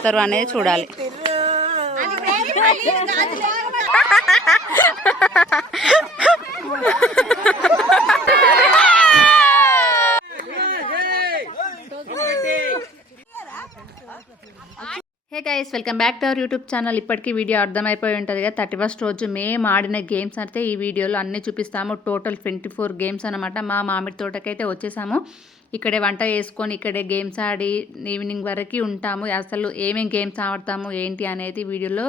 ఆడతారు అనేది చూడాలి. Hey guys, welcome back to our YouTube channel. ఇప్పటికీ వీడియో అర్థమైపోయి ఉంటుంది కదా. 31st రోజు మేము ఆడిన గేమ్స్ అయితే ఈ వీడియోలో అన్నీ చూపిస్తాము. టోటల్ 24 గేమ్స్ అనమాట. మా మామిడి తోటకైతే వచ్చేసాము. ఇక్కడే వంట చేసుకొని ఇక్కడే గేమ్స్ ఆడి ఈవినింగ్ వరకు ఉంటాము. అసలు ఏమేమి గేమ్స్ ఆడతాము ఏంటి అనేది వీడియోలో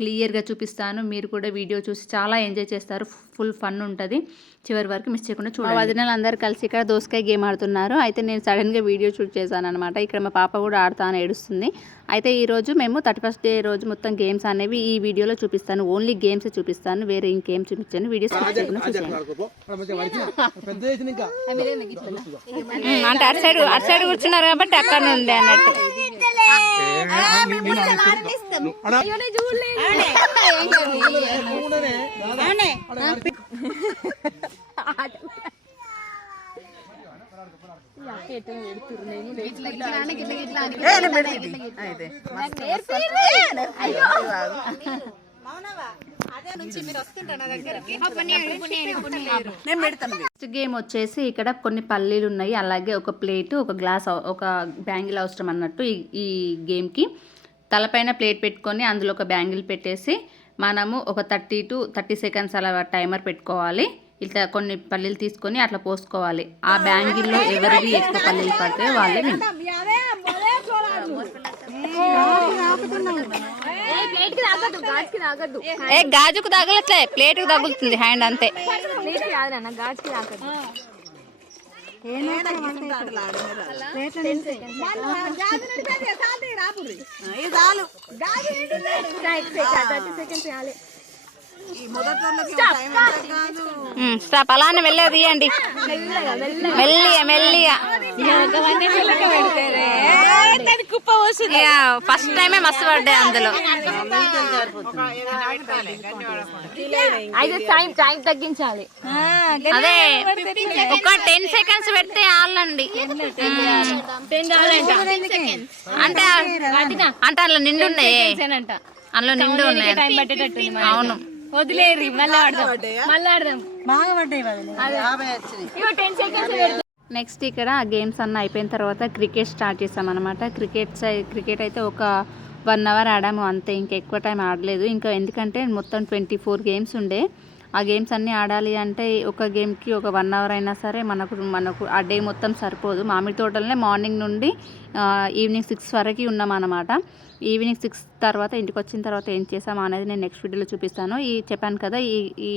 క్లియర్గా చూపిస్తాను. మీరు కూడా వీడియో చూసి చాలా ఎంజాయ్ చేస్తారు. ఫుల్ ఫన్ ఉంటుంది. చివరి వరకు మిస్ చేయకుండా చూడండి. వదినలు అందరూ కలిసి ఇక్కడ దోసకాయ గేమ్ ఆడుతున్నారు. అయితే నేను సడన్గా వీడియో షూట్ చేశాను అనమాట. ఇక్కడ మా పాప కూడా ఆడుతా అని ఏడుస్తుంది. అయితే ఈరోజు మేము 31st డే రోజు మొత్తం గేమ్స్ అనేవి ఈ వీడియోలో చూపిస్తాను. ఓన్లీ గేమ్స్ చూపిస్తాను, వేరే ఇంకేం చూపించాను. వీడియో స్కిప్ చేయకుండా చూసేయండి. అంటే అటు సైడ్ కూర్చున్నారు కాబట్టి అక్కడ ఉండే అన్నట్టు. గేమ్ వచ్చేసి ఇక్కడ కొన్ని పల్లీలు ఉన్నాయి, అలాగే ఒక ప్లేట్, ఒక గ్లాస్, ఒక బ్యాంగిల్ అవసరం అన్నట్టు. ఈ గేమ్కి తలపైన ప్లేట్ పెట్టుకొని అందులో ఒక బ్యాంగిల్ పెట్టేసి మనము ఒక 30 to 30 seconds అలా టైమర్ పెట్టుకోవాలి. ఇట్లా కొన్ని పల్లీలు తీసుకొని అట్లా పోసుకోవాలి. ఆ బ్యాంగిల్లో ఎవరికి ఎక్కువ పల్లీలు పడతాయో వాళ్ళే విన్. గాజుకు తగలట్లే, ప్లేట్కి తగులుతుంది హ్యాండ్ అంతే. స్టాప్. అలానే వెళ్ళే తీయండి, మెల్లిగా మెల్లిగా. ఫస్ట్ టైమే మస్తు పడ్డాయి అందులో. టైం తగ్గించాలి. అదే ఒక 10 seconds పెడితే ఆళ్ళండి. అంటే అందులో నిండు ఉన్నాయి, అందులో నిండు ఉన్నాయి. అవును, వదిలేరు. మళ్ళీ ఆడదాం. బాగా పడ్డాయి. నెక్స్ట్ ఇక్కడ గేమ్స్ అన్న అయిపోయిన తర్వాత క్రికెట్ స్టార్ట్ చేసామన్నమాట. క్రికెట్ అయితే ఒక 1 hour ఆడాము అంతే. ఇంకా ఎక్కువ టైం ఆడలేదు. ఇంకా ఎందుకంటే మొత్తం 24 గేమ్స్ ఉండే. ఆ గేమ్స్ అన్నీ ఆడాలి అంటే ఒక గేమ్కి ఒక 1 hour అయినా సరే మనకు ఆ డే మొత్తం సరిపోదు. మామిడి తోటలోనే మార్నింగ్ నుండి ఈవినింగ్ 6 వరకు ఉన్నామన్నమాట. ఈవినింగ్ 6 తర్వాత ఇంటికి వచ్చిన తర్వాత ఏం చేసాము అనేది నేను నెక్స్ట్ వీడియోలో చూపిస్తాను. చెప్పాను కదా, ఈ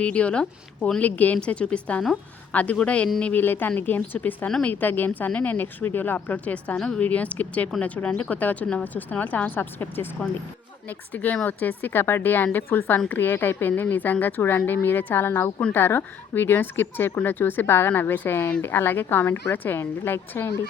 వీడియోలో ఓన్లీ గేమ్సే చూపిస్తాను. అది కూడా ఎన్ని వీలైతే అన్ని గేమ్స్ చూపిస్తాను. మిగతా గేమ్స్ అన్నీ నేను నెక్స్ట్ వీడియోలో అప్లోడ్ చేస్తాను. వీడియోని స్కిప్ చేయకుండా చూడండి. కొత్తగా చూస్తున్న వాళ్ళు ఛానల్ సబ్స్క్రైబ్ చేసుకోండి. నెక్స్ట్ గేమ్ వచ్చేసి కబడ్డీ అండి. ఫుల్ ఫన్ క్రియేట్ అయిపోయింది. నిజంగా చూడండి, మీరే చాలా నవ్వుకుంటారు. వీడియోని స్కిప్ చేయకుండా చూసి బాగా నవ్వేసేయండి. అలాగే కామెంట్ కూడా చేయండి, లైక్ చేయండి.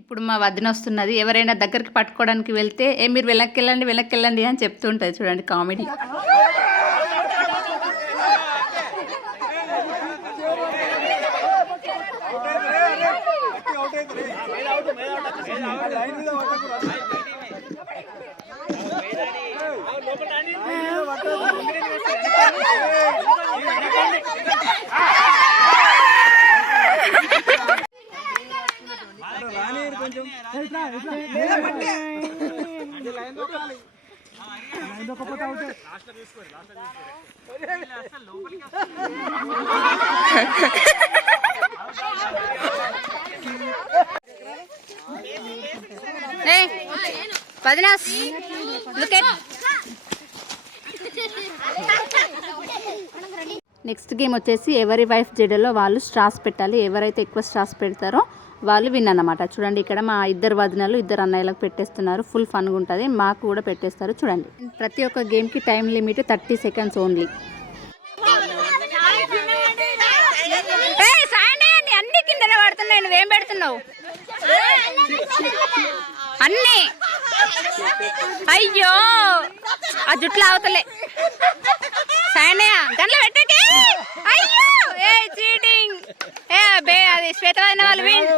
ఇప్పుడు మా వదిన వస్తున్నది. ఎవరైనా దగ్గరికి పట్టుకోవడానికి వెళ్తే మీరు వెనక్కి వెళ్ళండి అని చెప్తుంటుంది. చూడండి comedy. Padnas, look at. Next game వచ్చేసి ఎవరి వైఫ్ జడలో వాళ్ళు స్ట్రాస్ పెట్టాలి. ఎవరైతే ఎక్కువ స్ట్రాస్ పెడతారో వాళ్ళు విన్ అన్నమాట. చూడండి ఇక్కడ మా ఇద్దరు వదినలు ఇద్దరు అన్నయ్యలకు పెట్టేస్తున్నారు. ఫుల్ ఫన్గా ఉంటుంది. మాకు కూడా పెట్టేస్తారు. చూడండి ప్రతి ఒక్క గేమ్కి టైం లిమిట్ 30 seconds ఓన్లీ. అన్ని కిందనే పడుతున్నాయి. నువ్వేం పెడుతున్నావు? అన్నీ అయ్యో ఆ జుట్లు అవతలే సాయనయ్య గంటలు పెట్టకే. అయ్యో ఏ చీటింగ్. ఏ బే అది శ్వేతవదిన వాళ్ళు విన్.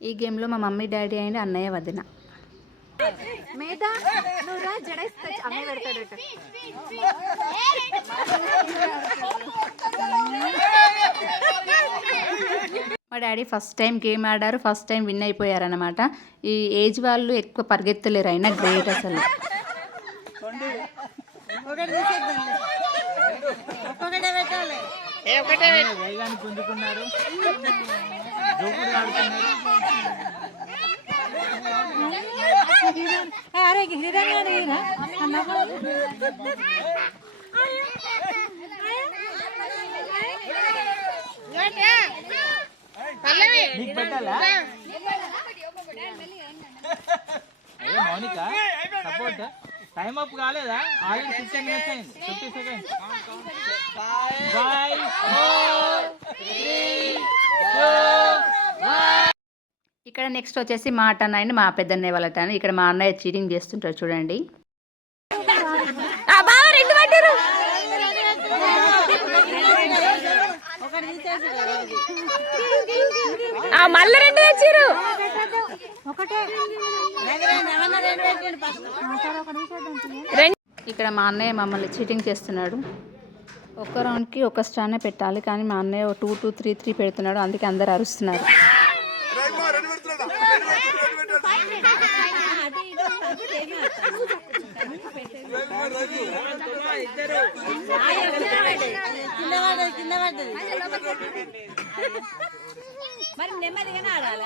ఈ గేమ్లో మా మమ్మీ డాడీ అండ్ అన్నయ్య వదిన. మా డాడీ ఫస్ట్ టైం గేమ్ ఆడారు. ఫస్ట్ టైం విన్ అయిపోయారు అనమాట. ఈ ఏజ్ వాళ్ళు ఎక్కువ పరిగెత్తలేరు. అయినా గ్రేట్ అసలు. మౌనిక సపోర్ట్ టైం అప్ కాలేదా? ఆల్రెడీ 50 minutes అయింది. 50 seconds. 5 4 3 2 1. ఇక్కడ నెక్స్ట్ వచ్చేసి మా అన్న అండ్ మా పెద్దన్నయ్య వాళ్ళ టర్న్. ఇక్కడ మా అన్నయ్య చీటింగ్ చేస్తుంటారు. చూడండి మళ్ళీ 2 తెచ్చారు. ఇక్కడ మా అన్నయ్య మమ్మల్ని చీటింగ్ చేస్తున్నాడు. ఒక్క రౌండ్కి ఒక స్టార్నే పెట్టాలి. కానీ మా అన్నయ్య 2 2 3 3 పెడుతున్నాడు. అందుకే అందరు అరుస్తున్నారు. మరి నెమ్మదిగానే ఆడాలి.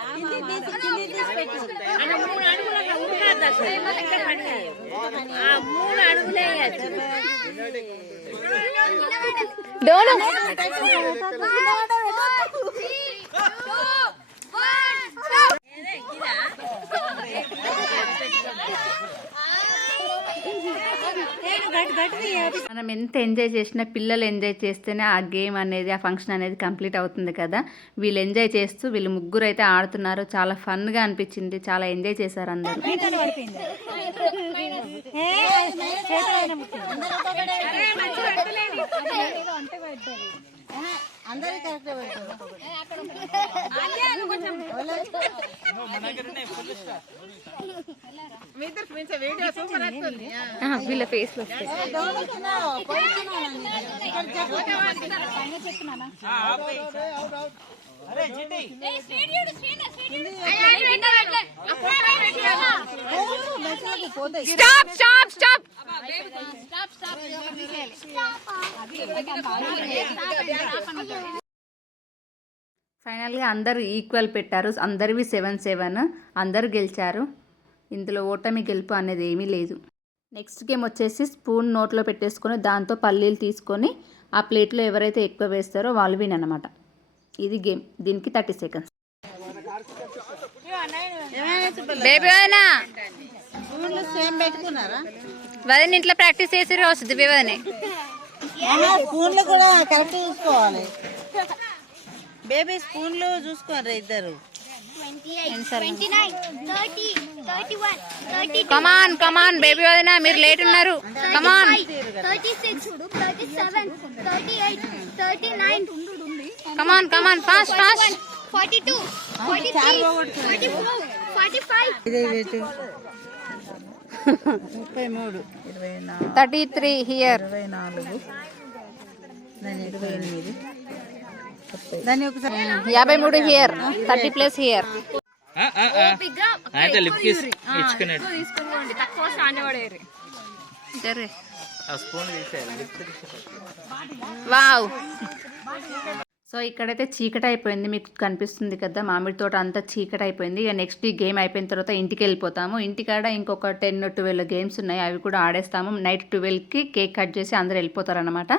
మనం ఎంత ఎంజాయ్ చేసినా పిల్లలు ఎంజాయ్ చేస్తేనే ఆ గేమ్ అనేది ఆ ఫంక్షన్ అనేది కంప్లీట్ అవుతుంది కదా. వీళ్ళు ఎంజాయ్ చేస్తూ వీళ్ళు ముగ్గురు అయితే ఆడుతున్నారు. చాలా ఫన్గా అనిపించింది. చాలా ఎంజాయ్ చేశారు అందరూ. వీళ్ళ ఫేస్ లో స్టాప్ స్టాప్ స్టాప్. ఫైనల్గా అందరూ ఈక్వల్ పెట్టారు. అందరివి 7-7. అందరూ గెలిచారు. ఇందులో ఓటమి గెలుపు అనేది ఏమీ లేదు. నెక్స్ట్ గేమ్ వచ్చేసి స్పూన్ నోట్లో పెట్టేసుకొని దాంతో పల్లీలు తీసుకొని ఆ ప్లేట్లో ఎవరైతే ఎక్కువ వేస్తారో వాళ్ళు విన్ అన్నమాట. ఇది గేమ్. దీనికి 30 seconds. వదిన ఇంట్లో ప్రాక్టీస్ చేసి వస్తుంది. వదిన స్పూన్లు కూడా కరెక్ట్ చూసుకోవాలి. బేబీ స్పూన్లు చూసుకోండి ఇద్దరు. కమాన్ కమాన్ బేబీ వదిన మీరు లేట్ ఉన్నారు. కమాన్ 36 37 38 39 కమాన్ కమాన్ ఫాస్ట్ ఫాస్ట్ 42 43 44 45 33 24 33 హియర్ 24 దాని 28 దాన్ని ఒకసారి 53 హియర్ 30 ప్లస్ హియర్. అయితే లిప్ ఇచ్చుకునేది ఆ స్పూన్ తీసేయాలి. వావ్. సో ఇక్కడైతే చీకటి అయిపోయింది, మీకు కనిపిస్తుంది కదా మామిడి తోట అంతా చీకటి అయిపోయింది. ఇక నెక్స్ట్ ఈ గేమ్ అయిపోయిన తర్వాత ఇంటికి వెళ్ళిపోతాము. ఇంటికాడ ఇంకొక 10-12 గేమ్స్ ఉన్నాయి, అవి కూడా ఆడేస్తాము. నైట్ 12కి కేక్ కట్ చేసి అందరూ వెళ్ళిపోతారనమాట.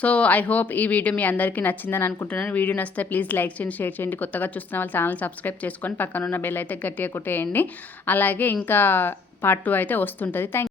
సో ఐ హోప్ ఈ వీడియో మీ అందరికీ నచ్చిందని అనుకుంటున్నాను. వీడియో నచ్చితే ప్లీజ్ లైక్ చేయండి, షేర్ చేయండి. కొత్తగా చూస్తున్న వాళ్ళు ఛానల్ సబ్స్క్రైబ్ చేసుకొని పక్కన ఉన్న బెల్ అయితే గట్టిగా కొట్టేయండి. అలాగే ఇంకా పార్ట్ 2 అయితే వస్తుంటుంది. థ్యాంక్